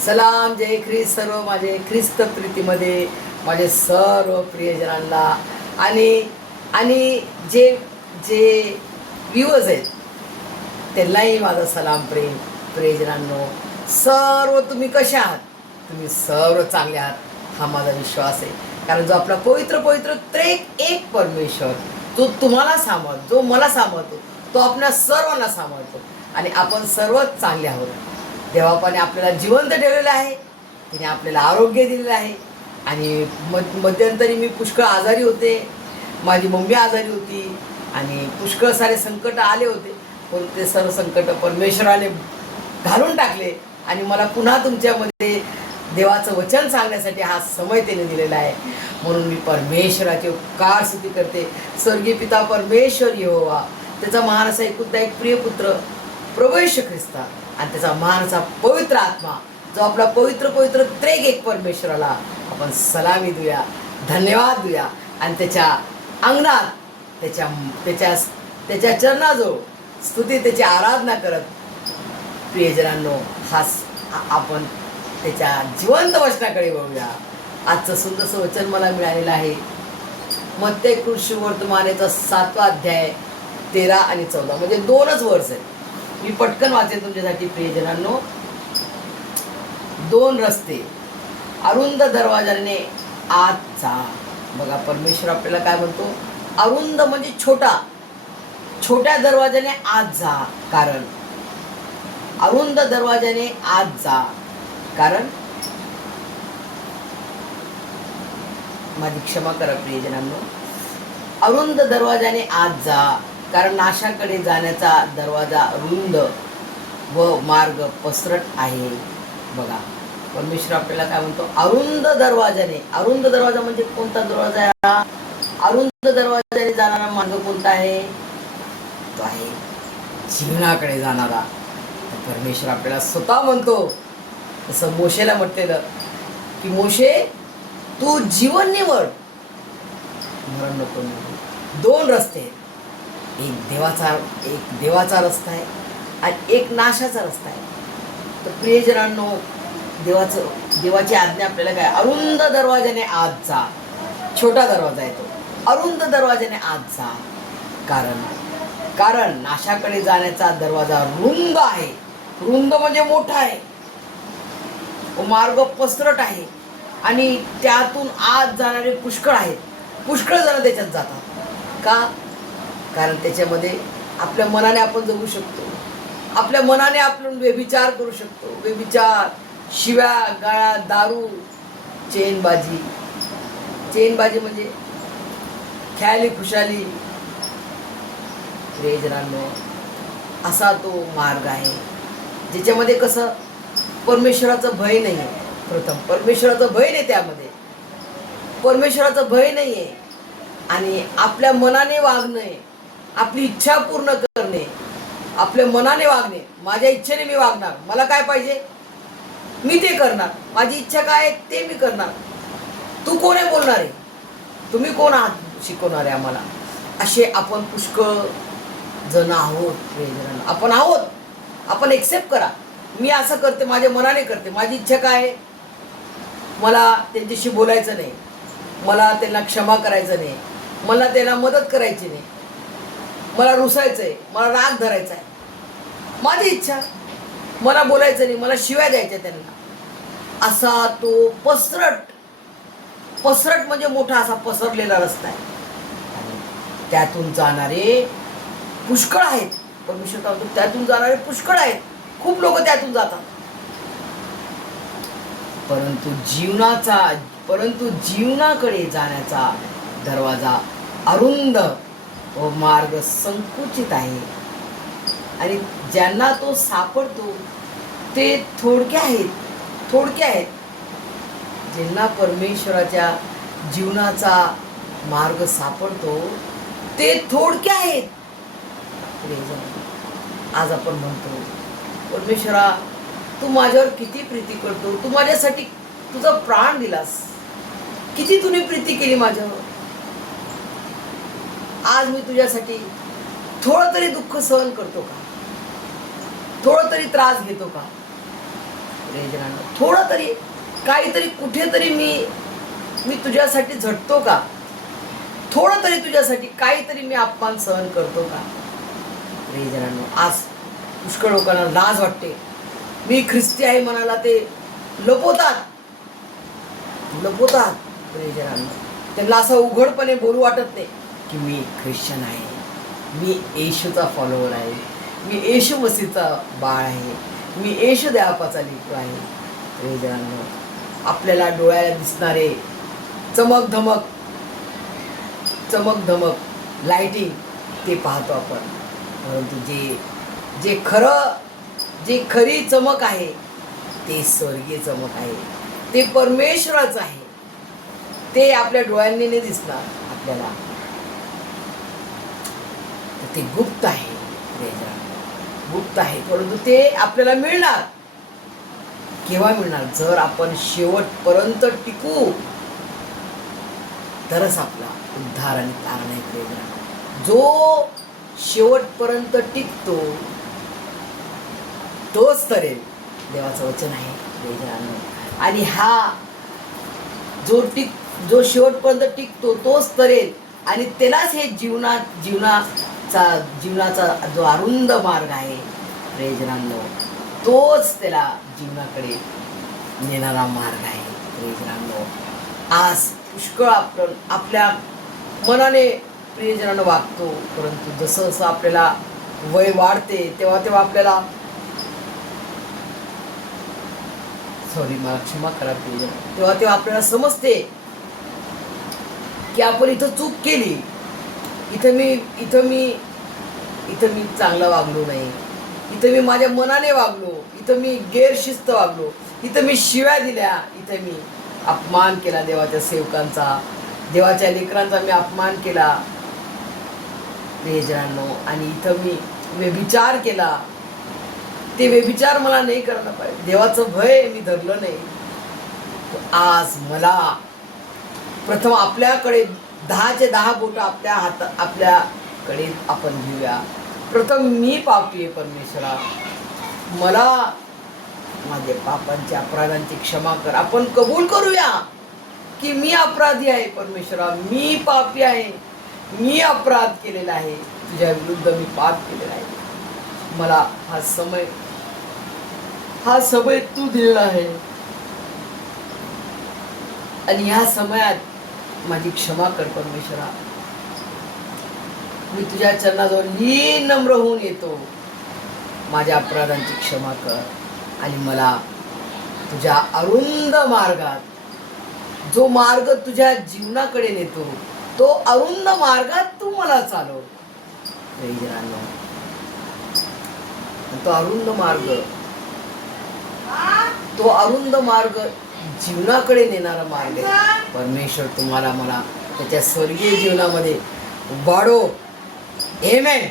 सलाम जय ख्रिस्त सर्व माझे ख्रिस्त प्रीतीमध्ये माझे सर्व प्रियजनांना आणि आणि जे जे व्ह्यूअर्स आहेत त्यांनाही माझा सलाम प्रियजनांनो. सर्व तुम्ही कसे आहात? तुम्ही सर्व चांगले आहात हा माझा विश्वास आहे. कारण जो आपला पवित्र पवित्र त्रेक एक परमेश्वर जो तुम्हाला सांभाळतो, जो मला सांभाळतो, तो आपल्या सर्वांना सांभाळतो आणि आपण सर्वच चांगले आहोत. देवापाने आपल्याला जिवंत ठेवलेलं आहे, तिने आपल्याला आरोग्य दिलेलं आहे. आणि मध्यंतरी मी पुष्कळ आजारी होते, माझी मम्मी आजारी होती आणि पुष्कळ सारे संकट आले होते, पण ते सर्व संकट परमेश्वराने घालून टाकले आणि मला पुन्हा तुमच्यामध्ये देवाचं वचन सांगण्यासाठी हा समय त्याने दिलेला आहे. म्हणून मी परमेश्वराची उपकार स्तुती करते. स्वर्गीय पिता परमेश्वर यहोवा, त्याचा महान असा एकुलता एक प्रिय पुत्र प्रभू येशू ख्रिस्त आणि त्याचा महान असा पवित्र आत्मा जो आपला पवित्र पवित्र त्रेक एक परमेश्वराला आपण सलामी देऊया, धन्यवाद देऊया आणि त्याच्या अंगणात त्याच्या त्याच्या त्याच्या चरणाजवळ स्तुती त्याची आराधना करत प्रियजनांनो आपण त्याच्या जिवंत वचनाकडे वळूया. आजचं सुंदरसं वचन मला मिळालेलं आहे मत्ते सुवर्तमानेचा 7वा अध्याय 13 आणि 14, म्हणजे 2च वर्ष आहेत. मी पटकन वाचेन तुमच्यासाठी प्रियजनांनो. 2 रस्ते अरुंद दरवाजाने आत जा. बघा परमेश्वर आपल्याला काय म्हणतो, अरुंद म्हणजे छोटा, छोट्या दरवाजाने आत जा. कारण अरुंद दरवाजाने आत जा, कारण माझी क्षमा करा प्रियजनांनो. अरुंद दरवाजाने आत जा, कारण नाशाकडे जाण्याचा दरवाजा रुंद व मार्ग पसरट आहे. बघा परमेश्वर आपल्याला काय म्हणतो, अरुंद दरवाजाने. अरुंद दरवाजा म्हणजे कोणता दरवाजा आहे? अरुंद दरवाजाने जाणारा मार्ग कोणता आहे? तो आहे जीवनाकडे जाणारा. परमेश्वर आपल्याला स्वतः म्हणतो, तसं मोशेला म्हटलेलं की मोशे तू जीवन निवड, मरण नको निवड. 2 रस्ते आहेत, एक देवाचा रस्ता आहे आणि एक नाशाचा रस्ता आहे. तर प्रियजनांनो, देवाची आज्ञा आपल्याला काय, अरुंद दरवाजाने आत जा. छोटा दरवाजा आहे तो, अरुंद दरवाजाने आत जा. कारण नाशाकडे जाण्याचा दरवाजा रुंद आहे. रुंद म्हणजे मोठा आहे, मार्ग पसरट आहे आणि त्यातून आत जाणारे पुष्कळ आहेत. पुष्कळ जण त्याच्यात जातात. का? कारण त्याच्यामध्ये आपल्या मनाने आपण जगू शकतो, आपल्या मनाने आपण व्यभिचार करू शकतो. व्यभिचार, शिव्या गाळा, दारू, चेनबाजी म्हणजे ख्याली खुशाली. प्रियजनांनो, असा तो मार्ग आहे ज्याच्यामध्ये कसं परमेश्वराचं भय नाही आहे. प्रथम परमेश्वराचं भय नाही, त्यामध्ये परमेश्वराचं भय नाही आहे आणि आपल्या मनाने वागणे, आपली इच्छा पूर्ण करणे, आपल्या मनाने वागणे. माझ्या इच्छेने मी वागणार, मला काय पाहिजे मी ते करणार, माझी इच्छा काय आहे ते मी करणार. तू कोण आहे बोलणार आहे? तुम्ही कोण आहात शिकवणारे आम्हाला? असे आपण पुष्कळ जण आहोत. आपण आहोत. आपण एक्सेप्ट करा, मी असं करते, माझ्या मनाने करते. माझी इच्छा काय आहे? मला त्यांच्याशी बोलायचं नाही, मला त्यांना क्षमा करायचं नाही, मला त्यांना मदत करायची नाही, मला रुसायचं आहे, मला राग धरायचा आहे. माझी इच्छा, मला बोलायचं नाही, मला शिव्या द्यायच्या त्यांना. असा तो पसरट म्हणजे मोठा असा पसरलेला रस्ता आहे आणि त्यातून जाणारे पुष्कळ आहेत. परमेश्वर त्यातून जाणारे पुष्कळ आहेत, खूप लोक त्यातून जातात. परंतु जीवनाकडे जाण्याचा दरवाजा अरुंद व मार्ग संकुचित आहे आणि ज्यांना तो सापडतो ते थोडके आहेत. ज्यांना परमेश्वराच्या जीवनाचा मार्ग सापडतो ते थोडके आहेत. आज आपण म्हणतो, परमेश्वरा तू माझ्यावर किती प्रीती करतो, तू माझ्यासाठी तुझा प्राण दिलास, किती तुने प्रीती केली माझ्यावर. आज मी तुझ्यासाठी थोडं तरी दुःख सहन करतो का? थोडं तरी त्रास घेतो का? प्रियजनांनो, थोडं तरी काहीतरी कुठेतरी मी तुझ्यासाठी झटतो का? थोडं तरी तुझ्यासाठी काहीतरी मी अपमान सहन करतो का? प्रियजनांनो, आज पुष्कळ लोकांना लाज वाटते. मी ख्रिस्ती आहे म्हणाला ते लपवतात. प्रियजनांनो, त्यांना असं उघडपणे बोलू वाटत नाही की मी ख्रिश्चन आहे, मी येशूचा फॉलोवर आहे, मी येशू मसीहचा बाळ आहे, मी येशू देवाचा लेकरू आहे. प्रियजनांनो, आपल्याला डोळ्याला दिसणारे चमक धमक लाइटिंग ते पाहतो आपण, परंतु जे खरी चमक आहे ते स्वर्गीय चमक आहे, ते परमेश्वराचं आहे. ते आपल्या डोळ्यांनी नाही दिसणार आपल्याला, ते गुप्त आहे. गुप्त आहे, परंतु ते आपल्याला मिळणार. केव्हा मिळणार? जर आपण शेवटपर्यंत टिकू तरच आपला उद्धार आणि तारण आहे. प्रियजनांनो, जो शेवटपर्यंत टिकतो तोच तरेल, देवाचं वचन आहे. प्रियजनांनो, आणि हा जो शेवटपर्यंत टिकतो तोच तरेल, आणि त्यालाच हे जीवनाचा जो अरुंद मार्ग आहे प्रियजनांनो, तोच त्याला जीवनाकडे नेणारा मार्ग आहे. प्रियजनांनो, आज पुष्कळ आपण आपल्या मनाने प्रियजनांनो वागतो, परंतु जसं आपल्याला वय वाढते तेव्हा आपल्याला मला क्षमा करा प्रियजन, तेव्हा आपल्याला समजते की आपण इथं चूक केली, इथं मी चांगला वागलो नाही, इथं मी माझ्या मनाने वागलो, इथं मी गैरशिस्त वागलो, इथं मी शिव्या दिल्या, इथं मी अपमान केला देवाच्या सेवकांचा, देवाच्या लेकरांचा मी अपमान केला प्रियजनांनो, आणि इथं मी व्यभिचार केला. ते व्यभिचार मला नाही करायला पाहिजे, देवाचं भय मी धरलं नाही. आज मला प्रथम आपल्याकडे 10 बोटं आपल्याकडे आपण घेऊया. प्रथम मी पापी आहे परमेश्वरा, मला माझ्या पापांची अपराधांची क्षमा कर. आपण कबूल करूया की मी अपराधी आहे परमेश्वरा, मी पापी आहे, मी अपराध केलेला आहे, तुझ्या विरुद्ध मी पाप केलेला आहे. मला हा समय तू दिलेला आहे, आणि ह्या समयात माझी क्षमा कर परमेश्वरा. मी तुझ्या चरणाजवळ नम्र होऊन येतो. माझ्या अपराधांची क्षमा कर, आणि मला तुझ्या अरुंद मार्गात, जो मार्ग तुझ्या जीवनाकडे नेतो, तो अरुंद मार्गात तू मला चालव. प्रियजनांनो, तो अरुंद मार्ग जीवनाकडे नेणारा मार्ग आहे. परमेश्वर तुम्हाला मला त्याच्या स्वर्गीय जीवनामध्ये वाढो. आमेन.